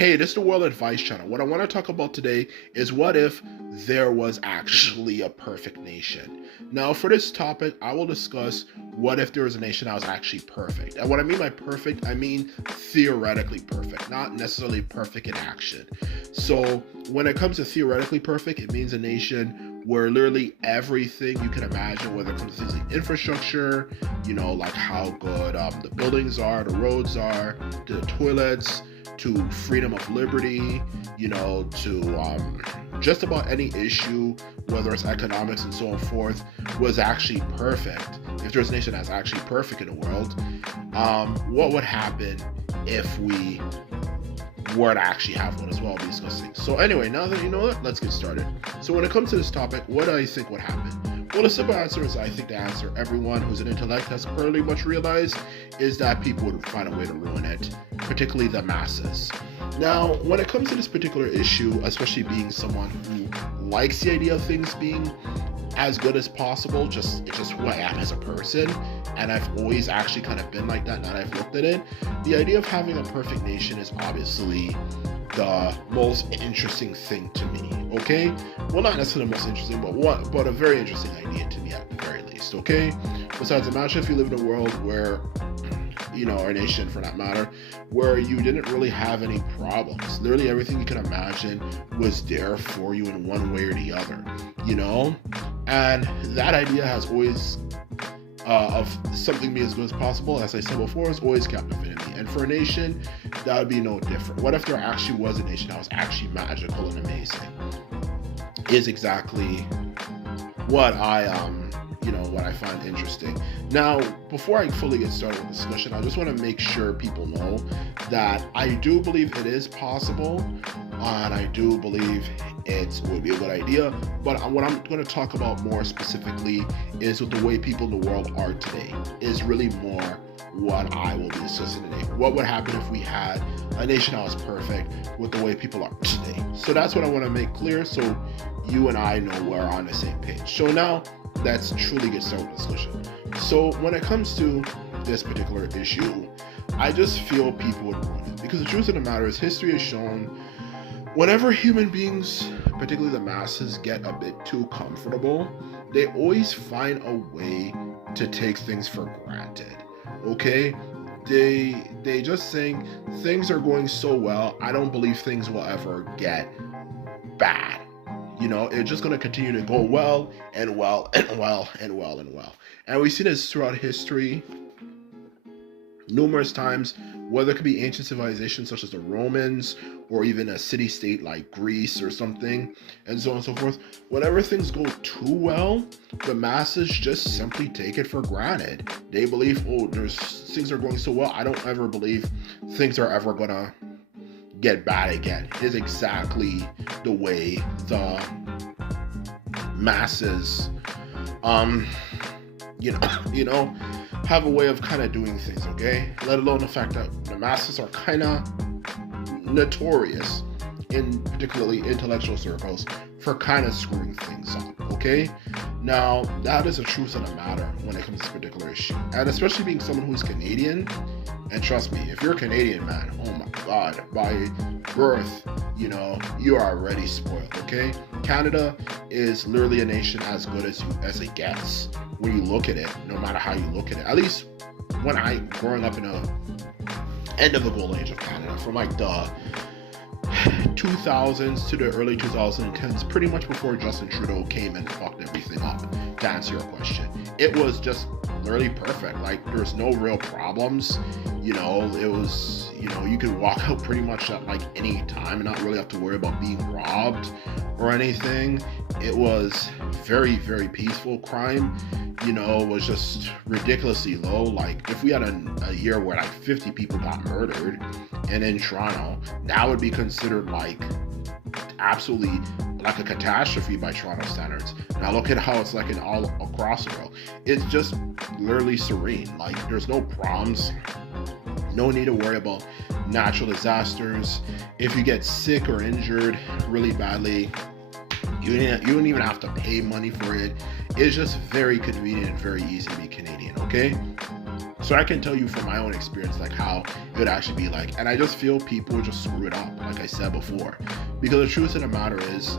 Hey, this is the World Advice Channel. What I want to talk about today is what if there was actually a perfect nation? Now, for this topic, I will discuss what if there was a nation that was actually perfect. And what I mean by perfect, I mean theoretically perfect, not necessarily perfect in action. So, when it comes to theoretically perfect, it means a nation where literally everything you can imagine, whether it comes to things like infrastructure, like how good the buildings are, the roads are, the toilets, to freedom of liberty, to just about any issue, whether it's economics and so on forth, was actually perfect. If there's a nation that's actually perfect in the world, what would happen if we were to actually have one as well, be discussing. So anyway, now that you know that, let's get started. So when it comes to this topic, what do I think would happen? Well, the simple answer is I think the answer everyone who's an intellect has pretty much realized is that people would find a way to ruin it, particularly the masses. Now, when it comes to this particular issue, especially being someone who likes the idea of things being as good as possible, it's just who I am as a person, and I've always actually kind of been like that now that I've looked at it. The idea of having a perfect nation is obviously the most interesting thing to me, okay? Well, not necessarily the most interesting, but a very interesting idea to me at the very least, okay? Besides, imagine if you live in a world where, or a nation for that matter, where you didn't really have any problems. Literally everything you can imagine was there for you in one way or the other, And that idea has always, of something being as good as possible, as I said before, has always captivated me. And for a nation, that would be no different. What if there actually was a nation that was actually magical and amazing? Is exactly what what I find interesting. Now, before I fully get started with the discussion, I just want to make sure people know that I do believe it is possible, and I do believe it would be a good idea. But what I'm going to talk about more specifically is with the way people in the world are today, is really more what I will be discussing today. What would happen if we had a nation that was perfect with the way people are today? So that's what I want to make clear, so you and I know we're on the same page. So now, let's truly get started with the discussion. So when it comes to this particular issue, I just feel people would ruin it. Because the truth of the matter is, history has shown whenever human beings, particularly the masses, get a bit too comfortable, they always find a way to take things for granted. Okay? They just think things are going so well, I don't believe things will ever get bad. It's just going to continue to go well and well and well and well and well. And we've seen this throughout history numerous times, whether it could be ancient civilizations such as the Romans, or even a city-state like Greece or something, and so on and so forth. Whenever things go too well, the masses just simply take it for granted. They believe, things are going so well, I don't ever believe things are ever gonna get bad again. It is exactly the way the masses have a way of kind of doing things, okay? Let alone the fact that the masses are kind of notorious in particularly intellectual circles for kind of screwing things up, okay? Now, that is the truth of the matter when it comes to this particular issue. And especially being someone who's Canadian, and trust me, if you're a Canadian, man, oh my God, by birth, you are already spoiled, okay? Canada is literally a nation as good as it gets when you look at it, no matter how you look at it. At least when growing up in the end of the golden age of Canada, from like the 2000s to the early 2010s, pretty much before Justin Trudeau came and fucked everything up, to answer your question. It was just literally perfect. Like, there's no real problems. It was, you could walk out pretty much at like any time and not really have to worry about being robbed or anything. It was very, very peaceful. Crime, was just ridiculously low. Like, if we had a year where like 50 people got murdered, and in Toronto, that would be considered like absolutely like a catastrophe by Toronto standards. Now look at how it's like in all across the world. It's just literally serene. Like, there's no problems, no need to worry about natural disasters. If you get sick or injured really badly, you don't even have to pay money for it. It's just very convenient and very easy to be Canadian, okay? So I can tell you from my own experience, like how it would actually be like, and I just feel people just screw it up, like I said before, because the truth of the matter is,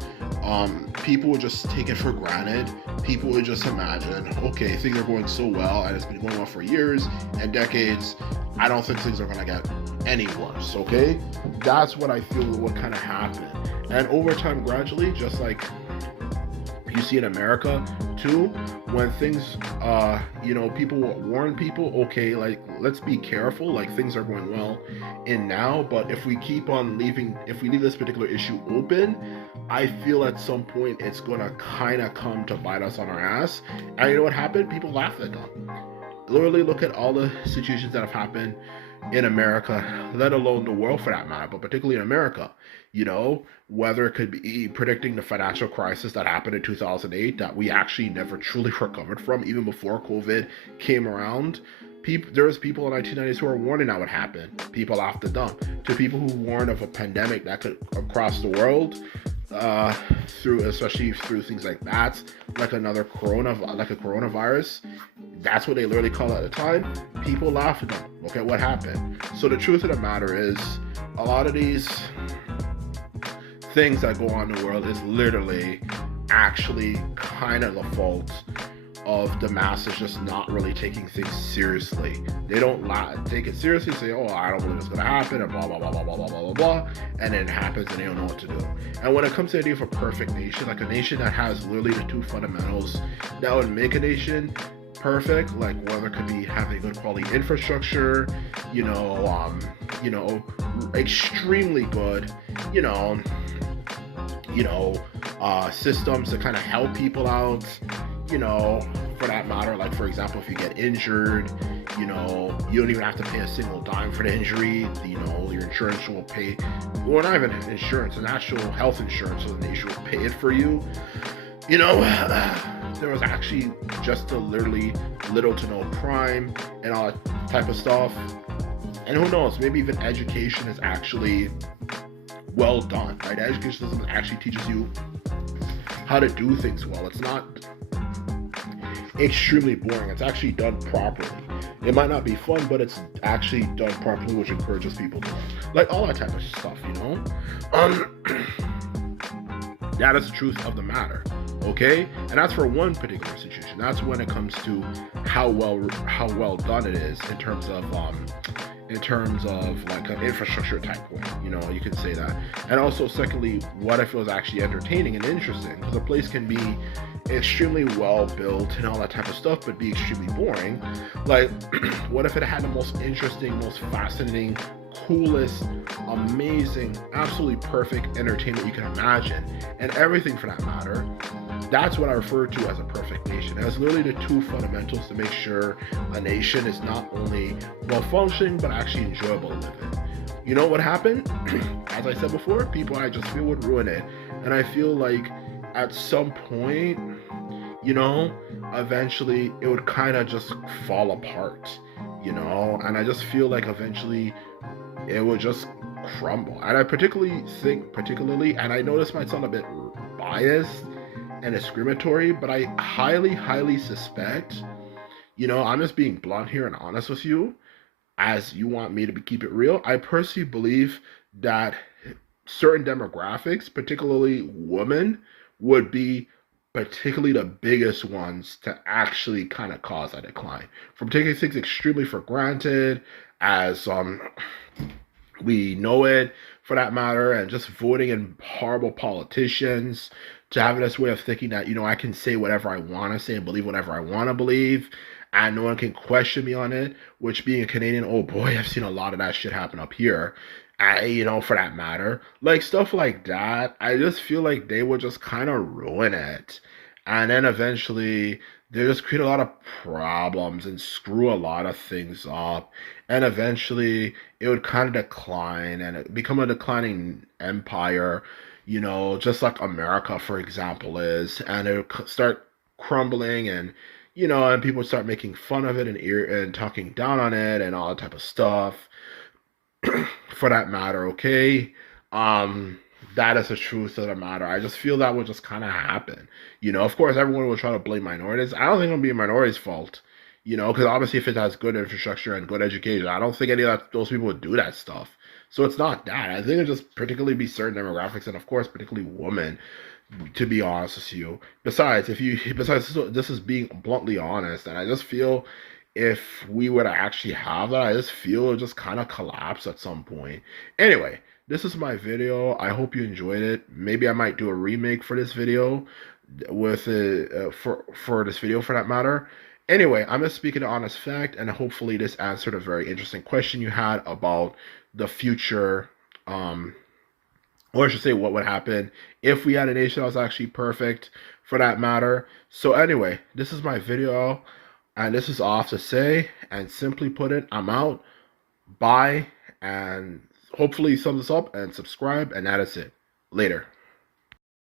people would just take it for granted. People would just imagine, okay, things are going so well, and it's been going well for years and decades. I don't think things are gonna get any worse. Okay, that's what I feel would kind of happen, and over time, gradually, just like you see in America too, when things, people warn people, okay, like let's be careful, like things are going well in now, but if we keep on leaving, if we leave this particular issue open, I feel at some point it's gonna kind of come to bite us on our ass. And you know what happened? People laugh at them. Literally, look at all the situations that have happened in America, let alone the world for that matter, but particularly in America. Whether it could be predicting the financial crisis that happened in 2008 that we actually never truly recovered from, even before COVID came around. There was people in the 1990s who were warning that would happen. People laughed at them. To people who warned of a pandemic that could across the world, especially through things like that, like a coronavirus. That's what they literally call it at the time. People laugh at them. Look at what happened. So the truth of the matter is, a lot of these things that go on in the world is literally actually kind of the fault of the masses just not really taking things seriously. They don't take it seriously, say, oh, I don't believe it's going to happen, and blah, blah, blah, blah, blah, blah, blah, blah, blah, and then it happens and they don't know what to do. And when it comes to the idea of a perfect nation, like a nation that has literally the two fundamentals that would make a nation perfect, like whether it could be having good quality infrastructure, extremely good, systems to kind of help people out, for that matter. Like, for example, if you get injured, you don't even have to pay a single dime for the injury. Your insurance will pay, well, not even insurance, an actual health insurance, so the nation will pay it for you. There was actually just a literally little to no crime and all that type of stuff. And who knows, maybe even education is actually well done, right? Education system actually teaches you how to do things well. It's not extremely boring. It's actually done properly. It might not be fun, but it's actually done properly, which encourages people to like all that type of stuff, That is the truth of the matter. Okay, and that's for one particular situation. That's when it comes to how well done it is in terms of like an infrastructure type way. You can say that. And also, secondly, what I feel is actually entertaining and interesting, because a place can be extremely well built and all that type of stuff, but be extremely boring. Like, what if it had the most interesting, most fascinating, coolest, amazing, absolutely perfect entertainment you can imagine, and everything for that matter? That's what I refer to as a perfect nation. As literally the two fundamentals to make sure a nation is not only well functioning but actually enjoyable to live in. You know what happened? As I said before, people I just feel would ruin it. And I feel like at some point, eventually it would kind of just fall apart, and I just feel like eventually it would just crumble. And I particularly, and I know this might sound a bit biased and discriminatory, but I highly, highly suspect, I'm just being blunt here and honest with you, as you want me to keep it real. I personally believe that certain demographics, particularly women, would be particularly the biggest ones to actually kind of cause a decline. From taking things extremely for granted, as we know it, for that matter, and just voting in horrible politicians, to having this way of thinking that, I can say whatever I want to say and believe whatever I want to believe, and no one can question me on it, which, being a Canadian, oh boy, I've seen a lot of that shit happen up here. For that matter, like stuff like that, I just feel like they would just kind of ruin it. And then eventually they just create a lot of problems and screw a lot of things up. And eventually it would kind of decline and it become a declining empire, just like America, for example, is. And it would start crumbling, and and people would start making fun of it and talking down on it and all that type of stuff. For that matter, okay? That is the truth of the matter. I just feel that would just kind of happen. Of course, everyone will try to blame minorities. I don't think it'll be a minority's fault. You know, because obviously if it has good infrastructure and good education, I don't think any of those people would do that stuff. So it's not that. I think it just particularly be certain demographics, and of course, particularly women. To be honest with you, besides this is being bluntly honest, and I just feel if we were to actually have that, I just feel it just kind of collapse at some point. Anyway, this is my video. I hope you enjoyed it. Maybe I might do a remake for this video with it for this video for that matter. Anyway, I'm just speaking an honest fact, and hopefully this answered a very interesting question you had about the future, or I should say, what would happen if we had a nation that was actually perfect, for that matter. So anyway, this is my video, and this is all I have to say. And simply put it, I'm out. Bye, and hopefully you sum this up and subscribe, and that is it. Later.